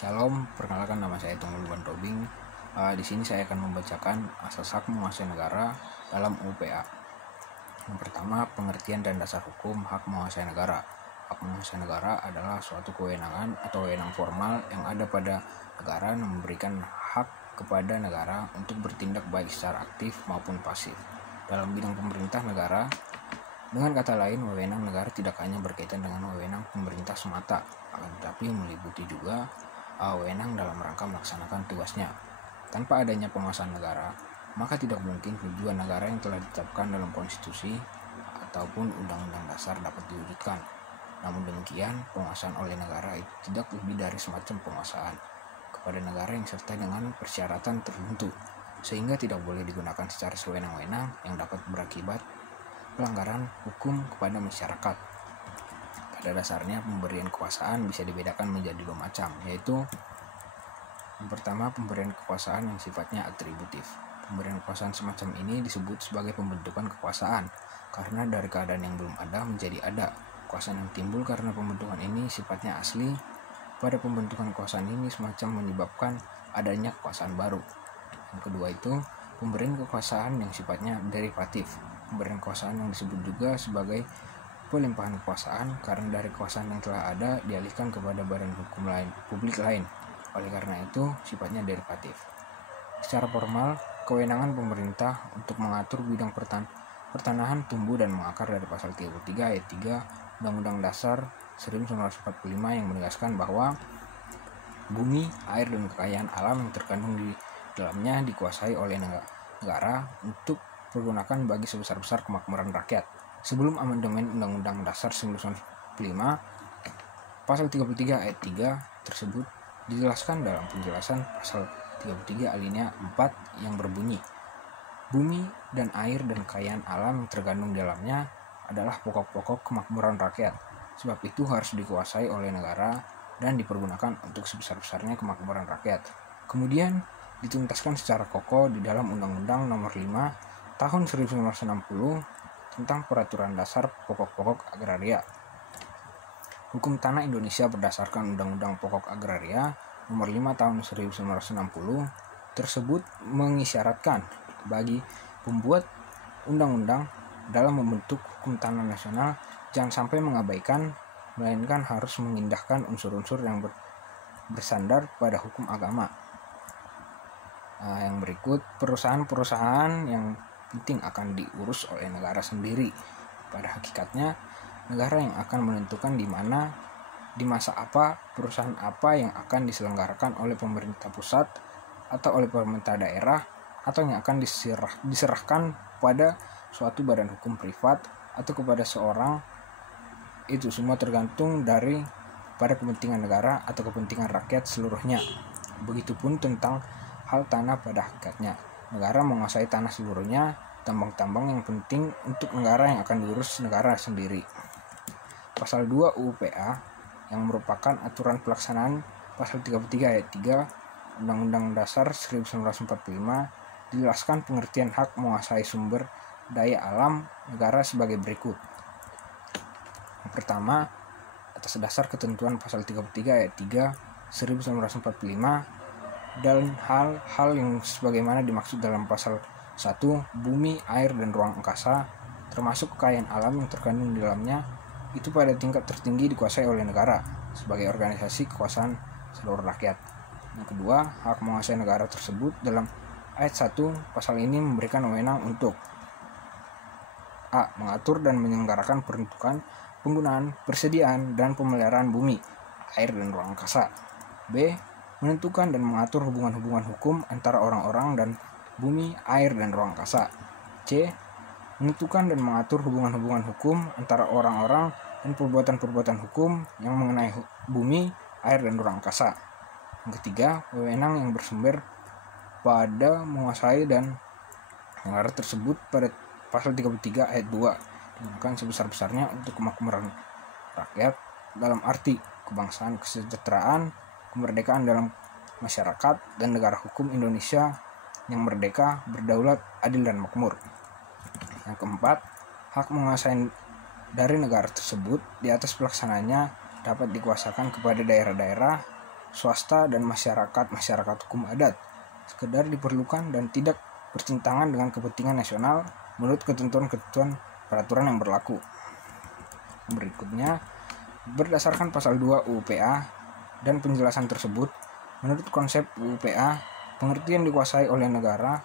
Shalom, perkenalkan nama saya Tunggul Buan Tobing. Di sini saya akan membacakan asas hak menguasai negara dalam UPA. Yang pertama, pengertian dan dasar hukum hak menguasai negara. Hak menguasai negara adalah suatu kewenangan atau wewenang formal yang ada pada negara yang memberikan hak kepada negara untuk bertindak baik secara aktif maupun pasif dalam bidang pemerintah negara. Dengan kata lain, wewenang negara tidak hanya berkaitan dengan wewenang pemerintah semata, akan tetapi meliputi juga wewenang dalam rangka melaksanakan tugasnya. Tanpa adanya penguasaan negara, maka tidak mungkin tujuan negara yang telah ditetapkan dalam konstitusi ataupun undang-undang dasar dapat diwujudkan. Namun demikian, penguasaan oleh negara itu tidak lebih dari semacam penguasaan kepada negara yang serta dengan persyaratan tertentu, sehingga tidak boleh digunakan secara sewenang-wenang yang dapat berakibat pelanggaran hukum kepada masyarakat. Pada dasarnya, pemberian kekuasaan bisa dibedakan menjadi dua macam, yaitu yang pertama, pemberian kekuasaan yang sifatnya atributif. Pemberian kekuasaan semacam ini disebut sebagai pembentukan kekuasaan, karena dari keadaan yang belum ada menjadi ada. Kekuasaan yang timbul karena pembentukan ini sifatnya asli. Pada pembentukan kekuasaan ini semacam menyebabkan adanya kekuasaan baru. Yang kedua itu, pemberian kekuasaan yang sifatnya derivatif. Pemberian kekuasaan yang disebut juga sebagai pelimpahan kekuasaan karena dari kekuasaan yang telah ada dialihkan kepada badan hukum lain, publik lain. Oleh karena itu, sifatnya derivatif. Secara formal, kewenangan pemerintah untuk mengatur bidang pertanahan tumbuh dan mengakar dari pasal 33 ayat 3 Undang-Undang Dasar 1945 yang menegaskan bahwa bumi, air, dan kekayaan alam yang terkandung di dalamnya dikuasai oleh negara untuk pergunakan bagi sebesar-besar kemakmuran rakyat. Sebelum amandemen Undang-Undang Dasar 1945, pasal 33 ayat 3 tersebut dijelaskan dalam penjelasan pasal 33 alinea 4 yang berbunyi, bumi dan air dan kekayaan alam yang terkandung di dalamnya adalah pokok-pokok kemakmuran rakyat. Sebab itu harus dikuasai oleh negara dan dipergunakan untuk sebesar-besarnya kemakmuran rakyat. Kemudian dituntaskan secara kokoh di dalam Undang-Undang Nomor 5 Tahun 1960 tentang Peraturan Dasar Pokok-Pokok Agraria. Hukum tanah Indonesia berdasarkan Undang-Undang Pokok Agraria Nomor 5 Tahun 1960 tersebut mengisyaratkan bagi pembuat undang-undang dalam membentuk hukum tanah nasional jangan sampai mengabaikan, melainkan harus mengindahkan unsur-unsur yang bersandar pada hukum agama. Yang berikut, perusahaan-perusahaan yang penting akan diurus oleh negara sendiri. Pada hakikatnya, negara yang akan menentukan di mana, di masa apa, perusahaan apa yang akan diselenggarakan oleh pemerintah pusat atau oleh pemerintah daerah, atau yang akan diserahkan pada suatu badan hukum privat atau kepada seorang. Itu semua tergantung dari pada kepentingan negara atau kepentingan rakyat seluruhnya. Begitupun tentang hal tanah pada hakikatnya. Negara menguasai tanah seluruhnya, tambang-tambang yang penting untuk negara yang akan diurus negara sendiri. Pasal 2 UUPA yang merupakan aturan pelaksanaan pasal 33 ayat 3 Undang-Undang Dasar 1945 dijelaskan pengertian hak menguasai sumber daya alam negara sebagai berikut. Yang pertama, atas dasar ketentuan pasal 33 ayat 3 1945 dan hal-hal yang sebagaimana dimaksud dalam pasal 1, bumi, air, dan ruang angkasa, termasuk kekayaan alam yang terkandung di dalamnya, itu pada tingkat tertinggi dikuasai oleh negara sebagai organisasi kekuasaan seluruh rakyat. Yang kedua, hak menguasai negara tersebut dalam ayat 1 pasal ini memberikan wewenang untuk A. Mengatur dan menyelenggarakan peruntukan, penggunaan, persediaan, dan pemeliharaan bumi, air, dan ruang angkasa. B. Menentukan dan mengatur hubungan-hubungan hukum antara orang-orang dan bumi, air, dan ruang angkasa. C. Menentukan dan mengatur hubungan-hubungan hukum antara orang-orang dan perbuatan-perbuatan hukum yang mengenai bumi, air, dan ruang angkasa. Yang ketiga, wewenang yang bersumber pada menguasai dan negara tersebut pada pasal 33 ayat 2 digunakan sebesar-besarnya untuk kemakmuran rakyat dalam arti kebangsaan, kesejahteraan, kemerdekaan dalam masyarakat, dan negara hukum Indonesia yang merdeka, berdaulat, adil, dan makmur. Yang keempat, hak menguasai dari negara tersebut di atas pelaksananya dapat dikuasakan kepada daerah-daerah swasta, dan masyarakat hukum adat sekedar diperlukan dan tidak bertentangan dengan kepentingan nasional menurut ketentuan-ketentuan peraturan yang berlaku. Berikutnya, berdasarkan pasal 2 UU PA dan penjelasan tersebut, menurut konsep UU PA, pengertian dikuasai oleh negara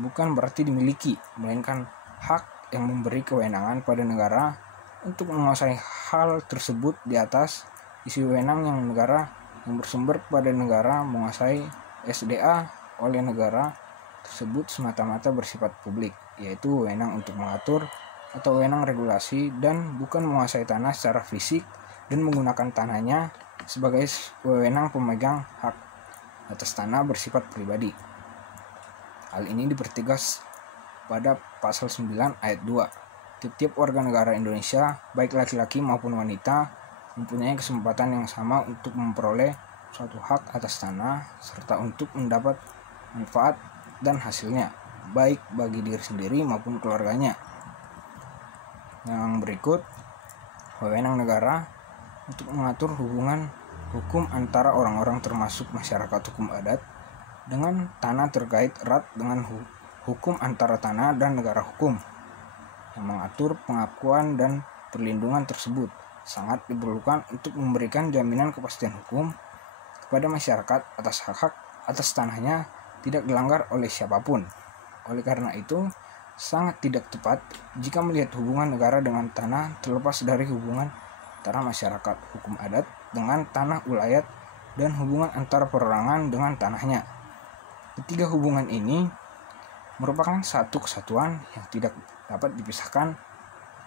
bukan berarti dimiliki, melainkan hak yang memberi kewenangan pada negara untuk menguasai hal tersebut di atas isi wewenang yang bersumber pada negara menguasai SDA oleh negara tersebut semata-mata bersifat publik, yaitu wewenang untuk mengatur atau wewenang regulasi dan bukan menguasai tanah secara fisik dan menggunakan tanahnya sebagai wewenang pemegang hak atas tanah bersifat pribadi. Hal ini dipertegas pada pasal 9 ayat 2. Tiap-tiap warga negara Indonesia, baik laki-laki maupun wanita, mempunyai kesempatan yang sama untuk memperoleh suatu hak atas tanah serta untuk mendapat manfaat dan hasilnya, baik bagi diri sendiri maupun keluarganya. Yang berikut, wewenang negara untuk mengatur hubungan hukum antara orang-orang termasuk masyarakat hukum adat dengan tanah terkait erat dengan hukum antara tanah dan negara hukum. Yang mengatur pengakuan dan perlindungan tersebut sangat diperlukan untuk memberikan jaminan kepastian hukum kepada masyarakat atas hak-hak atas tanahnya tidak dilanggar oleh siapapun. Oleh karena itu, sangat tidak tepat jika melihat hubungan negara dengan tanah terlepas dari hubungan antara masyarakat hukum adat dengan tanah ulayat dan hubungan antara perorangan dengan tanahnya. Ketiga hubungan ini merupakan satu kesatuan yang tidak dapat dipisahkan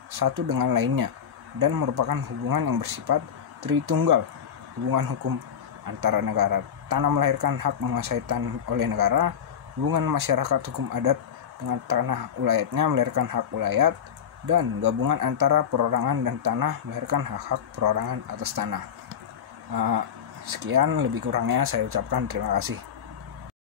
satu dengan lainnya dan merupakan hubungan yang bersifat tritunggal. Hubungan hukum antara negara tanah melahirkan hak menguasai tanah oleh negara, hubungan masyarakat hukum adat dengan tanah ulayatnya melahirkan hak ulayat, dan gabungan antara perorangan dan tanah melahirkan hak-hak perorangan atas tanah. Sekian, lebih kurangnya saya ucapkan terima kasih.